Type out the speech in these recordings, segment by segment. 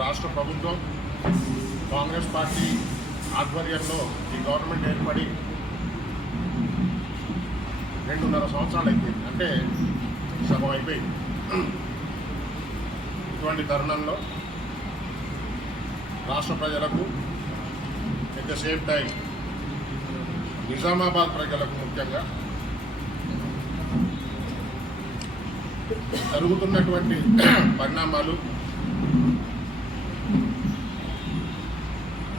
రాష్ట్ర ప్రభుత్వం కాంగ్రెస్ పార్టీ ఆధ్వర్యంలో ఈ గవర్నమెంట్ ఏర్పడి 2.5 సంవత్సరాలు అయిపోయింది, అంటే సగం అయిపోయింది. ఇటువంటి తరుణంలో రాష్ట్ర ప్రజలకు at the same time Nizamabad ప్రజలకు ముఖ్యంగా జరుగుతున్నటువంటి పరిణామాలు,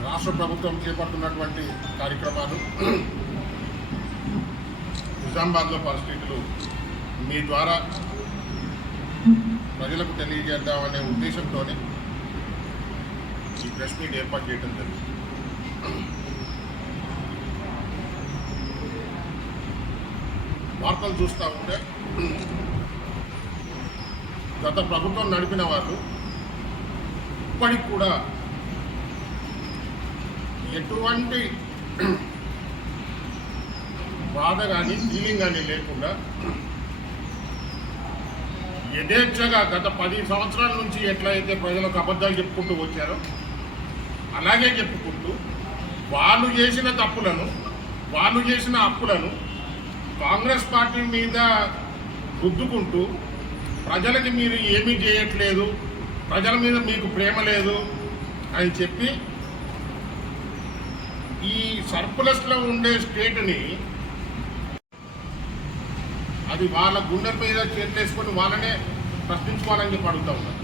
రాష్ట్ర ప్రభుత్వం చేపడుతున్నటువంటి కార్యక్రమాలు, నిజామాబాద్లో పరిస్థితులు మీ ద్వారా ప్రజలకు తెలియజేద్దామనే ఉద్దేశంతో ఈ ప్రెస్ మీట్ ఏర్పాటు చేయడం జరిగింది. వార్తలు చూస్తూ ఉంటే గత ప్రభుత్వం నడిపిన వాళ్ళు ఇప్పటికి కూడా ఎటువంటి బాధ కానీ ఫీలింగ్ కానీ లేకుండా యథేచ్ఛగా గత 10 సంవత్సరాల నుంచి ఎట్లయితే ప్రజలకు అబద్ధాలు చెప్పుకుంటూ వచ్చారో అలాగే చెప్పుకుంటూ వాళ్ళు చేసిన తప్పులను, వాళ్ళు చేసిన అప్పులను కాంగ్రెస్ పార్టీ మీద రుద్దుకుంటూ ప్రజలకి మీరు ఏమీ చేయట్లేదు, ప్రజల మీద మీకు ప్రేమ లేదు అని చెప్పి ఈ సర్ప్లస్లో ఉండే స్టేట్ని అది వాళ్ళ గుండె మీద చేతులేసుకొని వాళ్ళనే ప్రశ్నించుకోవాలని చెప్పి అడుగుతూ ఉన్నారు.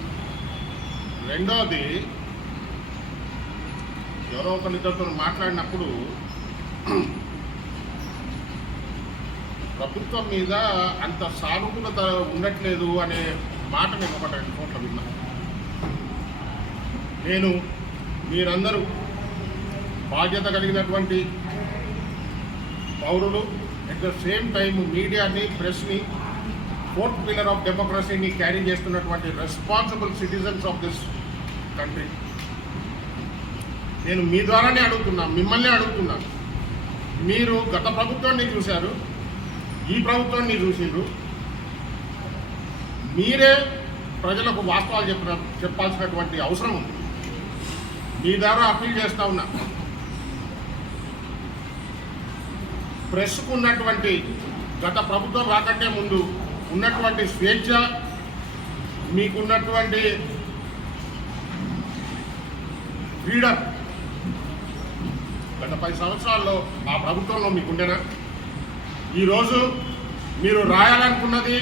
రెండోది, ఎవరో ఒకరిద్దరితో మాట్లాడినప్పుడు ప్రభుత్వం మీద అంత సానుకూలత ఉండట్లేదు అనే మాట నేను ఒక 2 కోట్ల విన్నా. నేను మీరందరూ బాధ్యత కలిగినటువంటి పౌరులు, అట్ ద సేమ్ టైం మీడియాని, ప్రెస్ని, 4th పిల్లర్ ఆఫ్ డెమోక్రసీని క్యారీ చేస్తున్నటువంటి responsible citizens of this country. నేను మీ ద్వారానే అడుగుతున్నా, మిమ్మల్ని అడుగుతున్నాను. మీరు గత ప్రభుత్వాన్ని చూశారు, ఈ ప్రభుత్వాన్ని చూసిండ్రు. మీరే ప్రజలకు వాస్తవాలు చెప్పాల్సినటువంటి అవసరం ఉంది. మీ ద్వారా అప్పీల్ చేస్తూ ఉన్నా, ప్రెస్కు ఉన్నటువంటి గత ప్రభుత్వం రాకంటే ముందు ఉన్నటువంటి స్వేచ్ఛ, మీకున్నటువంటి ఫ్రీడమ్ గత 10 సంవత్సరాల్లో ఆ ప్రభుత్వంలో మీకుండేనా? ఈరోజు మీరు రాయాలనుకున్నది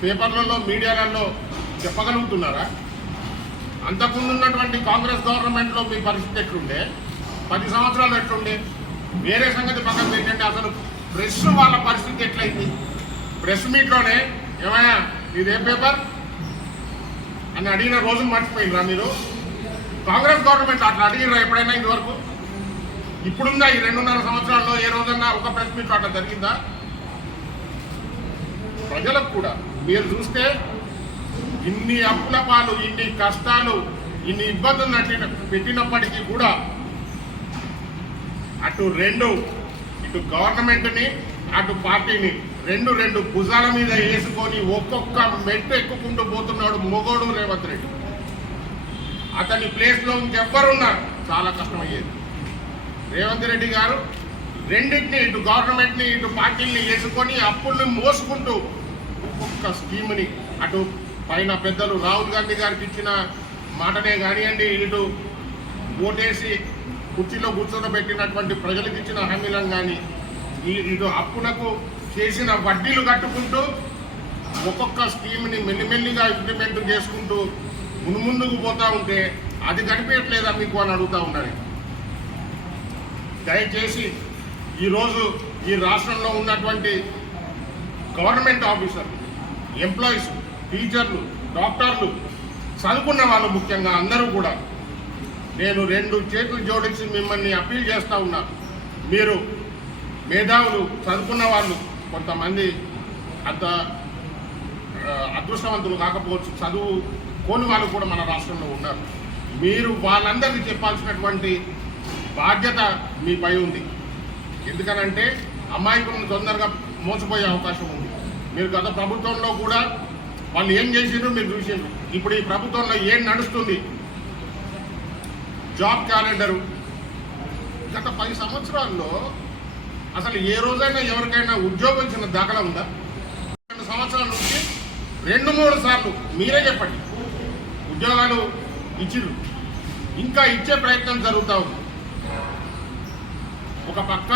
పేపర్లలో, మీడియాలలో చెప్పగలుగుతున్నారా? అంతకుముందు ఉన్నటువంటి కాంగ్రెస్ గవర్నమెంట్లో మీ పరిస్థితి ఎట్లుండే, 10 సంవత్సరాలు ఎట్లుండే? వేరే సంగతి పక్కన ఏంటంటే అసలు ప్రెస్ వాళ్ళ పరిస్థితి ఎట్లయింది? ప్రెస్ మీట్లోనే ఏమైనా ఇదేం పేపర్ అని అడిగిన రోజులు మర్చిపోయినరా మీరు? కాంగ్రెస్ గవర్నమెంట్ అట్లా అడిగినరా ఎప్పుడైనా ఇదివరకు? ఇప్పుడుందా ఈ 2.5 సంవత్సరాల్లో ఏ రోజన్నా ఒక ప్రెస్ మీట్ అట్లా జరిగిందా? ప్రజలకు కూడా మీరు చూస్తే ఇన్ని అప్పుల పాలు, ఇన్ని కష్టాలు, ఇన్ని ఇబ్బందులు పెట్టినప్పటికీ కూడా ఇటు గవర్నమెంట్ని, అటు పార్టీని రెండు భుజాల మీద వేసుకొని ఒక్కొక్క మెట్టు ఎక్కుకుంటూ పోతున్నాడు మొగోడు రేవంత్ రెడ్డి. అతని ప్లేస్లో ఇంకెవ్వరున్నా చాలా కష్టమయ్యేది. రేవంత్ రెడ్డి గారు రెండింటిని, ఇటు గవర్నమెంట్ని, ఇటు పార్టీని వేసుకొని అప్పుల్ని మోసుకుంటూ ఒక్కొక్క స్కీమ్ని, అటు పైన పెద్దలు రాహుల్ గాంధీ గారికి ఇచ్చిన మాటనే కానివ్వండి, ఇటు ఓటేసి కుర్చీలో కూర్చోబెట్టినటువంటి ప్రజలకు ఇచ్చిన హామీలను కానీ, ఇటు అప్పులకు చేసిన వడ్డీలు కట్టుకుంటూ ఒక్కొక్క స్కీమ్ని మెల్లిమెల్లిగా ఇంప్లిమెంట్ చేసుకుంటూ ముందుకు పోతూ ఉంటే అది కనిపించట్లేదా మీకు అని అడుగుతూ ఉన్నారు. దయచేసి ఈరోజు ఈ రాష్ట్రంలో ఉన్నటువంటి గవర్నమెంట్ ఆఫీసర్లు, ఎంప్లాయీస్, టీచర్లు, డాక్టర్లు, చదువుకున్న వాళ్ళు ముఖ్యంగా అందరూ కూడా నేను 2 చేతులు జోడించి మిమ్మల్ని అప్పీల్ చేస్తూ ఉన్నా. మీరు మేధావులు, చదువుకున్న వాళ్ళు, కొంతమంది అంత అదృష్టవంతులు కాకపోవచ్చు, చదువుకోని వాళ్ళు కూడా మన రాష్ట్రంలో ఉన్నారు. మీరు వాళ్ళందరికీ చెప్పాల్సినటువంటి బాధ్యత మీపై ఉంది. ఎందుకనంటే అమాయకులను తొందరగా మోసపోయే అవకాశం ఉంది. మీరు గత ప్రభుత్వంలో కూడా వాళ్ళు ఏం చేసిండ్రు మీరు చూసిండ్రు. ఇప్పుడు ఈ ప్రభుత్వంలో ఏం నడుస్తుంది, జాబ్ క్యాలెండరు. గత 10 సంవత్సరాల్లో అసలు ఏ రోజైనా ఎవరికైనా ఉద్యోగం ఇచ్చిన దాఖలా ఉందా? 2 సంవత్సరాల నుంచి 2-3 సార్లు మీరే చెప్పండి ఉద్యోగాలు ఇచ్చిరు, ఇంకా ఇచ్చే ప్రయత్నం జరుగుతూ ఉంది. ఒక పక్క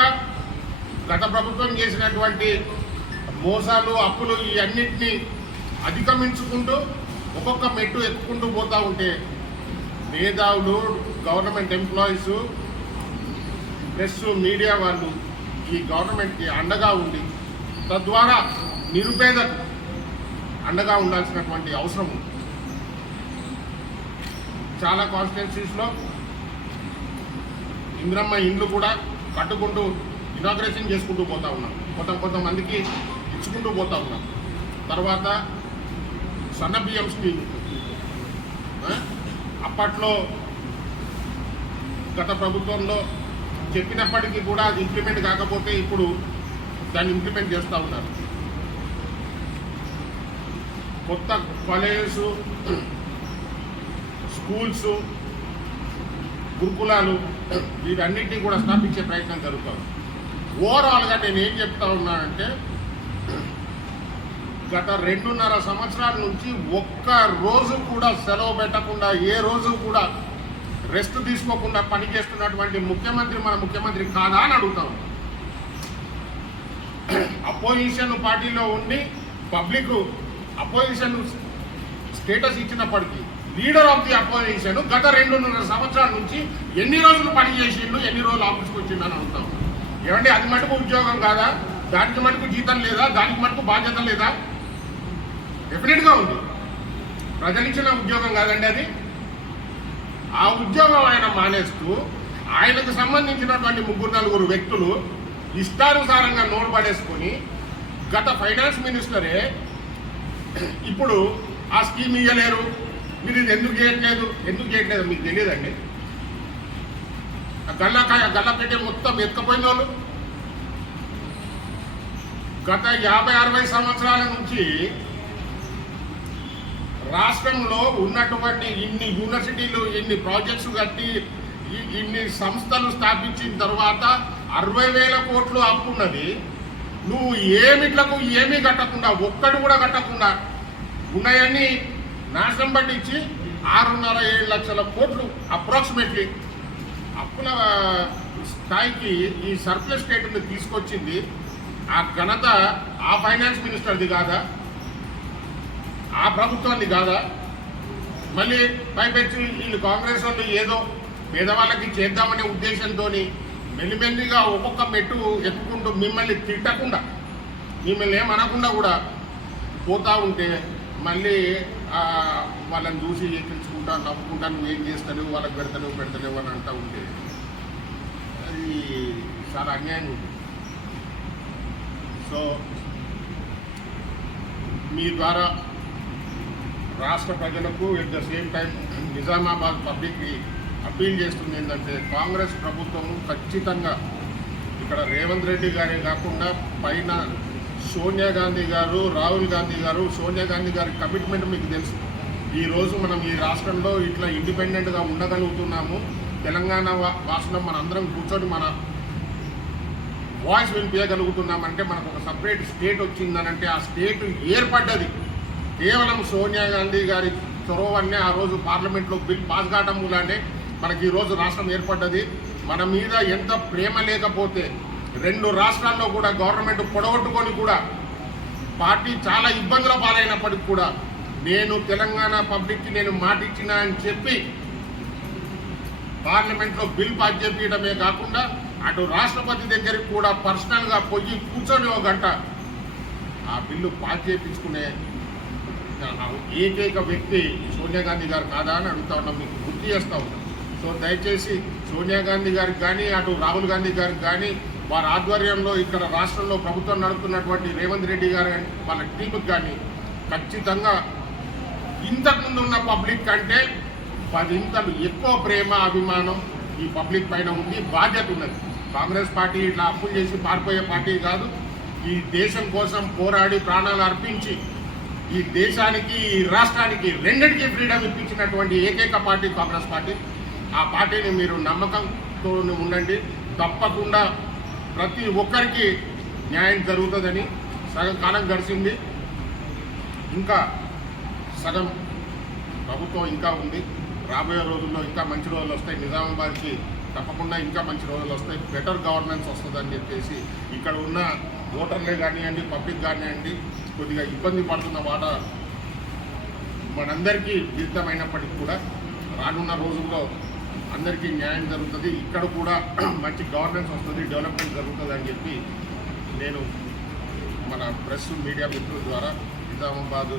గత ప్రభుత్వం చేసినటువంటి మోసాలు, అప్పులు ఇవన్నిటినీ అధిగమించుకుంటూ ఒక్కొక్క మెట్టు ఎక్కుకుంటూ పోతూ ఉంటే మేధావులు, గవర్నమెంట్ ఎంప్లాయీస్, ప్రెస్, మీడియా వాళ్ళు ఈ గవర్నమెంట్కి అండగా ఉండి తద్వారా నిరుపేదకు అండగా ఉండాల్సినటువంటి అవసరం ఉంది. చాలా కాన్స్టిట్యున్సీస్లో ఇంద్రమ్మ ఇండ్లు కూడా కట్టుకుంటూ ఇనాగ్రేషన్ చేసుకుంటూ పోతూ ఉన్నాం, కొంతమందికి ఇచ్చుకుంటూ పోతూ ఉన్నాం. తర్వాత సన్న బియ్యం స్కీమ్ అప్పట్లో గత ప్రభుత్వంలో చెప్పినప్పటికీ కూడా అది ఇంప్లిమెంట్ కాకపోతే ఇప్పుడు దాన్ని ఇంప్లిమెంట్ చేస్తూ ఉన్నారు. కొత్త కాలేజెస్, స్కూల్స్, గురుకులాలు వీటన్నిటినీ కూడా స్థాపించే ప్రయత్నం జరుగుతుంది. ఓవరాల్గా నేను ఏం చెప్తా ఉన్నానంటే గత 2.5 సంవత్సరాల నుంచి ఒక్క రోజు కూడా సెలవు పెట్టకుండా, ఏ రోజు కూడా రెస్ట్ తీసుకోకుండా పనిచేస్తున్నటువంటి ముఖ్యమంత్రి మన ముఖ్యమంత్రి కాదా అని అడుగుతాం. అపోజిషన్ పార్టీలో ఉండి పబ్లిక్ అపోజిషన్ స్టేటస్ ఇచ్చినప్పటికీ లీడర్ ఆఫ్ ది అపోజిషన్ గత 2.5 సంవత్సరాల నుంచి ఎన్ని రోజులు పని చేసిండు, ఎన్ని రోజులు ఆఫీస్కి వచ్చిండు అని అడుగుతాం. ఏమంటే అది మటుకు ఉద్యోగం కాదా? దానికి మటుకు జీతం లేదా? దానికి మటుకు బాధ్యత లేదా? డెఫినెట్గా ఉంది. ప్రజలు ఇచ్చిన ఉద్యోగం కాదండి అది. ఆ ఉద్యోగం ఆయన మానేస్తూ ఆయనకు సంబంధించినటువంటి 3-4 వ్యక్తులు ఇష్టానుసారంగా నోటు పడేసుకొని గత ఫైనాన్స్ మినిస్టరే ఇప్పుడు ఆ స్కీమ్ ఇవ్వలేరు, మీరు ఇది ఎందుకు చేయట్లేదు మీకు తెలియదండి. గల్ల పెట్టే మొత్తం ఎత్తుకపోయిన వాళ్ళు గత 50-60 సంవత్సరాల నుంచి రాష్ట్రంలో ఉన్నటువంటి ఇన్ని యూనివర్సిటీలు, ఇన్ని ప్రాజెక్ట్స్ కట్టి, ఇన్ని సంస్థలు స్థాపించిన తర్వాత 60,000 కోట్లు అప్పున్నది. నువ్వు ఏమీ కట్టకుండా, ఒక్కడు కూడా కట్టకుండా ఉన్నాయన్నీ నాశనం పట్టించి 6.5-7 లక్షల కోట్లు అప్రాక్సిమేట్లీ అప్పుల స్థాయికి ఈ సర్ప్లస్ స్టేట్ని తీసుకొచ్చింది. ఆ ఘనత ఆ ఫైనాన్స్ మినిస్టర్ది కాదా? ఆ ప్రభుత్వాన్ని కాదా? మళ్ళీ పైపెచ్చి వీళ్ళు కాంగ్రెస్ వాళ్ళు ఏదో పేదవాళ్ళకి చేద్దామనే ఉద్దేశంతో మెల్లిమెల్లిగా ఒక్కొక్క మెట్టు ఎత్తుకుంటూ మిమ్మల్ని తిట్టకుండా, మిమ్మల్ని ఏమనకుండా కూడా పోతూ ఉంటే మళ్ళీ వాళ్ళని చూసి ఎక్కించుకుంటా, నవ్వుకుంటా, నువ్వేం చేస్తాను, వాళ్ళకి పెడతలేవు అని అంటూ ఉంటే అది చాలా అన్యాయంగా ఉంది. సో మీ ద్వారా రాష్ట్ర ప్రజలకు at the same time Nizamabad పబ్లిక్కి అప్పీల్ చేస్తుంది ఏంటంటే కాంగ్రెస్ ప్రభుత్వం ఖచ్చితంగా ఇక్కడ రేవంత్ రెడ్డి గారే కాకుండా పైన సోనియా గాంధీ గారు, రాహుల్ గాంధీ గారు, సోనియా గాంధీ గారి కమిట్మెంట్ మీకు తెలుసు. ఈరోజు మనం ఈ రాష్ట్రంలో ఇట్లా ఇండిపెండెంట్గా ఉండగలుగుతున్నాము. తెలంగాణ రాష్ట్రంలో మనందరం కూర్చొని మన వాయిస్ వినిపించగలుగుతున్నామంటే మనకు ఒక సపరేట్ స్టేట్ వచ్చిందనంటే ఆ స్టేట్ ఏర్పడ్డది కేవలం సోనియా గాంధీ గారి చొరవన్నే. ఆ రోజు పార్లమెంట్లో బిల్ పాస్ కావడం మూలానే మనకి ఈరోజు రాష్ట్రం ఏర్పడ్డది. మన మీద ఎంత ప్రేమ లేకపోతే 2 రాష్ట్రాల్లో కూడా గవర్నమెంట్ పొడగొట్టుకొని కూడా పార్టీ చాలా ఇబ్బందుల పాలైనప్పటికీ కూడా నేను తెలంగాణ పబ్లిక్కి నేను మాటిచ్చిన అని చెప్పి పార్లమెంట్లో బిల్ పాస్ చేపించడమే కాకుండా అటు రాష్ట్రపతి దగ్గరికి కూడా పర్సనల్గా పోయి కూర్చొని 1 గంట ఆ బిల్లు పాస్ చేయించుకునే ఏకైక వ్యక్తి సోనియా గాంధీ గారు కాదా అని అడుగుతా ఉన్నాం, మీకు గుర్తు చేస్తూ ఉన్నాం. సో దయచేసి సోనియా గాంధీ గారికి కానీ, అటు రాహుల్ గాంధీ గారికి కానీ, వారి ఆధ్వర్యంలో ఇక్కడ రాష్ట్రంలో ప్రభుత్వం నడుపుతున్నటువంటి రేవంత్ రెడ్డి గారు వాళ్ళ టీంకి కానీ ఖచ్చితంగా ఇంతకుముందు ఉన్న పబ్లిక్ కంటే 10 ఇంతలు ఎక్కువ ప్రేమ, అభిమానం ఈ పబ్లిక్ పైన ఉంది, బాధ్యత ఉన్నది. కాంగ్రెస్ పార్టీ ఇట్లా అప్పులు చేసి పారిపోయే పార్టీ కాదు. ఈ దేశం కోసం పోరాడి ప్రాణాలు అర్పించి ఈ దేశానికి, ఈ రాష్ట్రానికి రెండింటికి ఫ్రీడమ్ ఇప్పించినటువంటి ఏకైక పార్టీ కాంగ్రెస్ పార్టీ. ఆ పార్టీని మీరు నమ్మకంతో ఉండండి. తప్పకుండా ప్రతి ఒక్కరికి న్యాయం జరుగుతుందని. సగం కాలం గడిచింది, ఇంకా సగం ప్రభుత్వం ఇంకా ఉంది. రాబోయే రోజుల్లో ఇంకా మంచి రోజులు వస్తాయి. నిజామాబాద్కి తప్పకుండా ఇంకా మంచి రోజులు వస్తాయి. బెటర్ గవర్నెన్స్ వస్తుందని చెప్పేసి ఇక్కడ ఉన్న ఓటర్లే కానివ్వండి, పబ్లిక్ కానివ్వండి, కొద్దిగా ఇబ్బంది పడుతున్న వాట మనందరికీ విరుద్ధమైనప్పటికీ కూడా రానున్న రోజుల్లో అందరికీ న్యాయం జరుగుతుంది. ఇక్కడ కూడా మంచి గవర్నెన్స్ వస్తుంది, డెవలప్మెంట్ జరుగుతుంది అని చెప్పి నేను మన ప్రెస్ మీడియా మిత్రుల ద్వారా నిజామాబాద్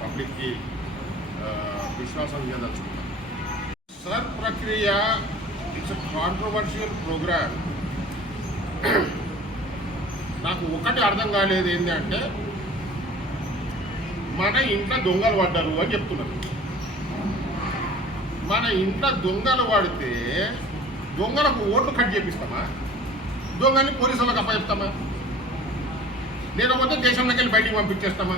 పబ్లిక్కి విశ్వాసం ఇవ్వదలుచుకున్నాను. సర్ ప్రక్రియ ఇట్స్ కాంట్రవర్షియల్ ప్రోగ్రామ్. నాకు ఒకటి అర్థం కాలేదు ఏంటంటే, మన ఇంట్లో దొంగలు పడ్డారు అని చెప్తున్నారు. మన ఇంట్లో దొంగలు పడితే దొంగలకు ఓట్లు కట్ చేపిస్తామా? దొంగల్ని పోలీసులకు అప్పచెప్తామా? లేకపోతే దేశంలోకి వెళ్ళి బయటికి పంపించేస్తామా?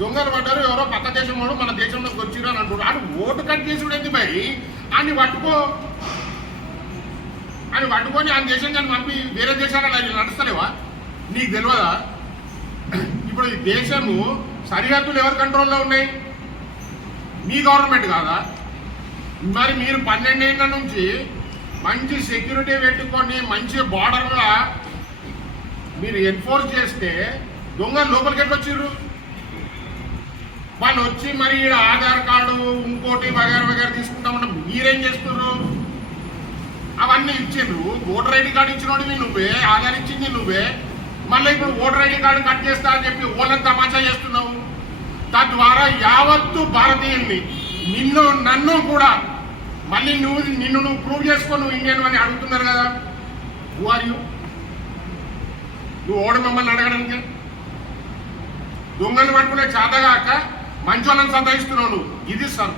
దొంగలు పడ్డారు, ఎవరో పక్క దేశం వాడు మన దేశంలోకి వచ్చిరు అని అంటున్నారు. అది ఓటు కట్ చేసుడేంది భయ్? అని పట్టుకొని ఆ దేశం కానీ పంపి వేరే దేశాలలో నడుస్తలేవా? నీకు తెలియదా? ఇప్పుడు ఈ దేశము సరిహద్దులు ఎవరి కంట్రోల్లో ఉన్నాయి? మీ గవర్నమెంట్ కాదా? మరి మీరు 12 ఏళ్ళ నుంచి మంచి సెక్యూరిటీ పెట్టుకొని మంచి బార్డర్గా మీరు ఎన్ఫోర్స్ చేస్తే దొంగలు లోపలికి ఎట్లా వచ్చిర్రు? వాళ్ళు వచ్చి మరి ఈడ ఆధార్ కార్డు ఇంకోటి వగేర తీసుకుంటామంటే మీరేం చేస్తున్నారు? అవన్నీ ఇచ్చిండ్రు. ఓటర్ ఐడి కార్డు ఇచ్చినోడివి నువ్వే, ఆధార్ ఇచ్చింది నువ్వే. మళ్ళీ ఇప్పుడు ఓటర్ ఐడి కార్డు కట్ చేస్తా అని చెప్పి ఓళ్ళని తమాషా చేస్తున్నావు. తద్వారా యావత్తు భారతీయుల్ని నన్ను కూడా మళ్ళీ నిన్ను ప్రూవ్ చేసుకో, నువ్వు ఇండియన్ అని అడుగుతున్నారు కదా. Who are you? నువ్వు ఓడి మమ్మల్ని అడగడానికి? దొంగలు పట్టుకునే చేతగాక మంచోళ్ళని సంతరిస్తున్నావు నువ్వు. ఇది సార్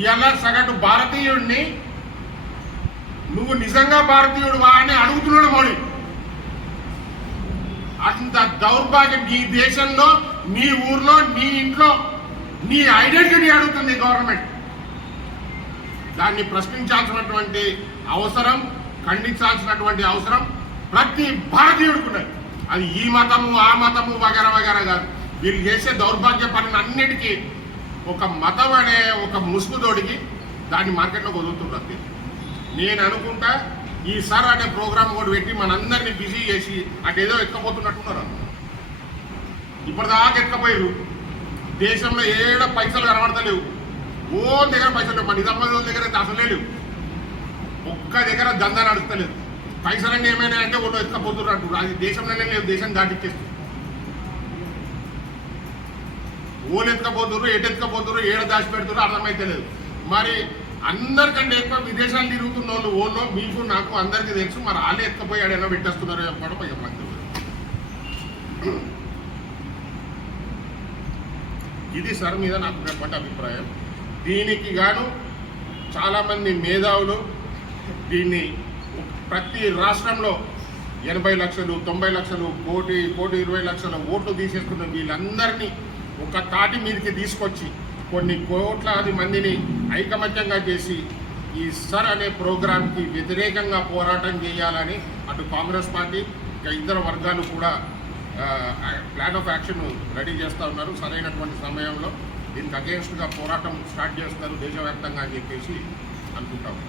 ఇవాళ సగటు భారతీయుడిని నువ్వు నిజంగా భారతీయుడువా అని అడుగుతున్నాడు మోడీ. అంత దౌర్భాగ్యం. నీ దేశంలో, నీ ఊర్లో, నీ ఇంట్లో నీ ఐడెంటిటీ అడుగుతుంది గవర్నమెంట్. దాన్ని ప్రశ్నించాల్సినటువంటి అవసరం, ఖండించాల్సినటువంటి అవసరం ప్రతి భారతీయుడికి ఉన్నది. అది ఈ మతము ఆ మతము వగేర కాదు. వీళ్ళు చేసే దౌర్భాగ్య పనులన్నిటికీ ఒక మతం అనే ఒక ముసుగుదోడికి దాన్ని మార్కెట్లో వదులుతున్నది. నేను అనుకుంటా ఈసారి అనే ప్రోగ్రామ్ కూడా పెట్టి మనందరినీ బిజీ చేసి అటేదో ఎక్కపోతున్నట్టున్నారు. ఇప్పటిదాకా ఎక్కపోయారు. దేశంలో ఏడ పైసలు కనబడతలేవు. ఓ దగ్గర పైసలు లేవు. మన నిజామాబాద్ దగ్గర అయితే అసలే లేవు. ఒక్క దగ్గర దందా నడుస్తలేదు. పైసలన్నీ ఏమైనా అంటే ఒకటి ఎత్తుకపోతున్నారు అంటారు. అది దేశంలోనే లేదు, దేశం దాటిచ్చేస్తుంది. ఓళ్ళు ఎత్తుకపోతున్నారు, ఎటెత్తుకపోతున్నారు, ఏడ దాచి పెడుతున్నారు అర్థమైతే లేదు. మరి అందరికంటే ఎక్కువ విదేశాలు తిరుగుతున్న వాళ్ళు ఓళ్ళు మీకు నాకు అందరికీ తెలుసు. మరి వాళ్ళే ఎత్తుకపోయి ఆడైనా పెట్టేస్తున్నారు చెప్పడం మనకు తెలియదు. ఇది సార్ మీద నాకు ఉన్నటువంటి అభిప్రాయం. దీనికి గాను చాలామంది మేధావులు దీన్ని ప్రతి రాష్ట్రంలో 80 లక్షలు 90 లక్షలు కోటి 20 లక్షల ఓట్లు తీసేస్తున్న వీళ్ళందరినీ ఒక తాటి మీదకి తీసుకొచ్చి కొన్ని కోట్లాది మందిని ఐకమత్యంగా చేసి ఈ సర్ అనే ప్రోగ్రాంకి వ్యతిరేకంగా పోరాటం చేయాలని అటు కాంగ్రెస్ పార్టీ ఇంకా ఇతర వర్గాలు కూడా ప్లాన్ ఆఫ్ యాక్షన్ రెడీ చేస్తూ ఉన్నారు. సరైనటువంటి సమయంలో దీనికి అగేన్స్ట్గా పోరాటం స్టార్ట్ చేస్తారు దేశవ్యాప్తంగా అని చెప్పేసి అనుకుంటాము.